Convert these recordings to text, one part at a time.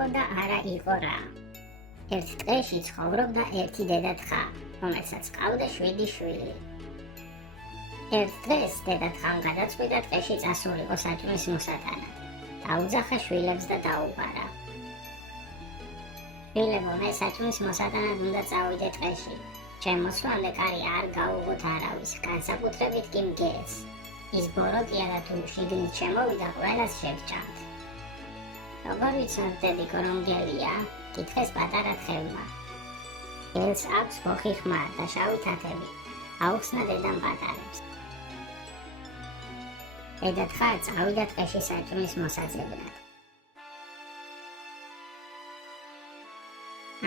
იყო და არა იყო რა. ერთ ტყეში ცხოვრობდა ერთი დედათხა, რომელსაც ჰყავდა 7 შვილი. ერთ დღეს დედათხამ გადაწყვიტა ტყეში წასულიყო საჭმლის მოსატანად. დაუძახა შვილებს და დაუბარა: შვილებო, მე საჭმლის მოსატანად უნდა წავიდე ტყეში. ჩემ მოსვლამდე კარი არ გაუღოთ არავის, განსაკუთრებით კი მგელს. ის ბოროტია და თუ შიგნით შემოვიდა, ყველას შევჭამთ. როგორ ვიცნობდებით, რომ მგელია? კითხეს პატარა თხევმა. მგელს აქვს ბოხი ხმა და შავი თათები, აუხსნა დედამ პატარებს. დედათხა წავიდა ტყეში საჭმლის მოსაძებნად.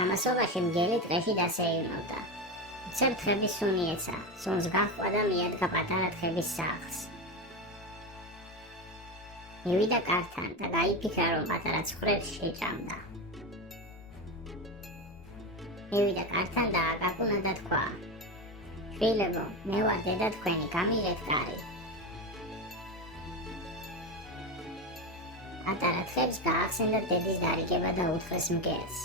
ამასობაში მგელი ტყეში დასეირნოდა. უცებ თხების სუნი ეცა, სუნს გაჰყვა და მიადგა პატარა თხების სახლს. მივიდა კართან და გაიფიქრა, რომ პატარა ცხვრებს შეჭამდა. მივიდა კართან და აკაკუნა და თქვა: შვილებო, მე ვარ დედა თქვენი, გამიღეთ კარი. პატარა თხებს გაახსენდა დედის დარიგება და უთხრეს მგელს: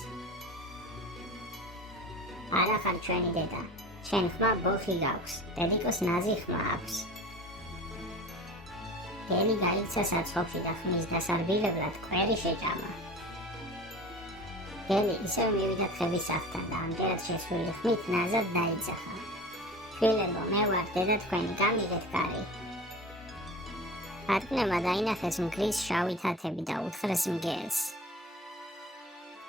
არა ხარ ჩვენი დედა, ჩვენ ხმა ბოხი გაქვს, დედიკოს ნაზი ხმა აქვს. მგელი გაიქცა საცხობში და ხმის დასარბილებლად კვერი შეჭამა. მგელი ისევ მივიდა თხების სახლთან და ამჯერად შესული ხმით ნაზად დაიძახა: შვილებო, მე ვარ დედა თქვენი, გამიღეთ კარი. პატკნებმა დაინახეს მგლის შავი თათები და უთხრეს მგელს: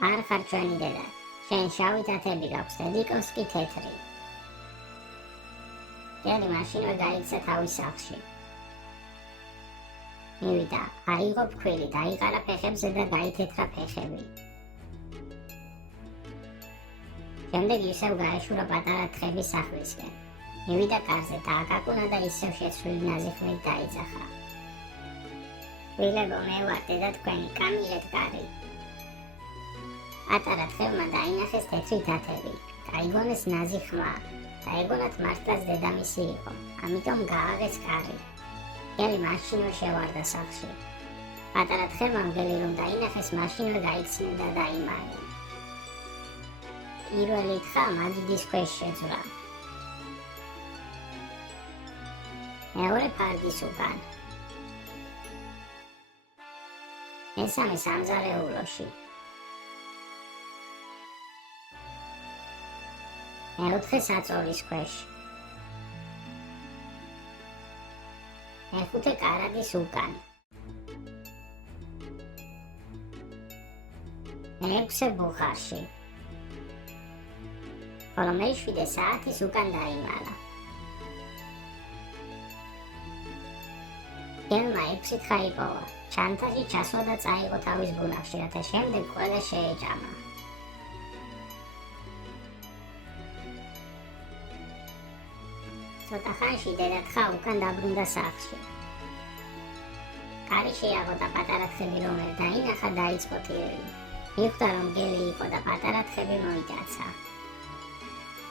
არ ხარ ჩვენი დედა, შენ შავი თათები გაქვს, დედიკოს კი თეთრი. მგელი მაშინვე გაიქცა თავის სახლში. მივიდა, აიღო ფქვილი, დაიყარა ფეხებზე და გაითეთრა ფეხები. შემდეგ ისევ გაეშურა პატარა თხების სახლისკენ. მივიდა კარზე, დააკაკუნა და ისევ შეცვლილი ნაზი ხმით დაიძახა: შვილებო, მე ვარ დედა თქვენი, გამიღეთ კარი. პატარა თხევმა დაინახეს თეთრი თათები, გაიგონეს ნაზი ხმა და ეგონათ მართლაც დედამისი იყო, ამიტომ გააღეს კარი. მგელი მაშინვე შევარდა სახლში. პატარა თხევმა მგელი რომ დაინახეს, მაშინვე გაიქცნა და დაიმალე. პირველი თხა მაგიდის ქვეშ შეძვრა. მეორე ფარდის უკან. მესამე სამზარეულოში. მეოთხე საწოლის ქვეშ. მეხუთე კარადის უკან. მეექვსე ბუხარში. ხოლო მე-7 საათის უკან დაიმალა. მგელმა 6 თხა იპოვა, ჩანთაში ჩასვა და წაიღო თავის ბუნახში, რათა შემდეგ ყველა შეეჭამა. ცოტა ხანში დედათხა უკან დაბრუნდა სახლში. კარი შეაღო და პატარა თხები რომ ვერ დაინახა, დაიწყო ტირილი. მიხვდა რომ მგელი იყო და პატარა თხები მოიტაცა.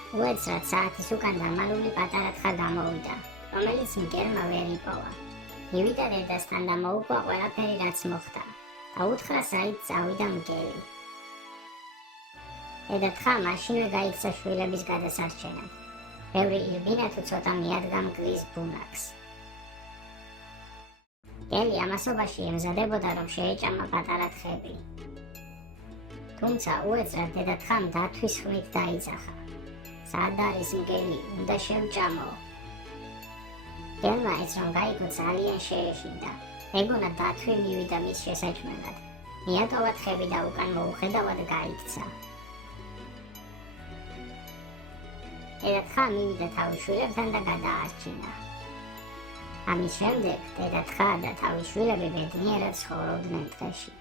უეცრად საათის უკან დამალული პატარა თხა გამოვიდა, რომელიც მგელმა ვერ იპოვა. მივიდა დედასთან და მოუყვა ყველაფერი, რაც მოხდა და უთხრა საით წავიდა მგელი. დედათხა მაშინვე გაიქცა შვილების გადასარჩენად. ბევრი ირბინა თუ ცოტა მიადგა მგლის ბუნაკს. მგელი ამასობაში ემზადებოდა, რომ შეეჭამა პატარა თხები. თუმცა უეცრად დედათხამ დათვის ხმით დაიძახა: სად არის მგელი, უნდა შევჭამო. მგელმა ეს რომ გაიგო, ძალიან შეეშინდა. ეგონა დათვი მივიდა მის შესაჭმელად. მიატოვა თხები და უკან მოუხედავად გაიქცა. დედათხა მივიდა თავის შვილებთან და გადაარჩინა. ამის შემდეგ დედათხა და თავის შვილები ბედნიერად ცხოვრობდნენ ტყეში.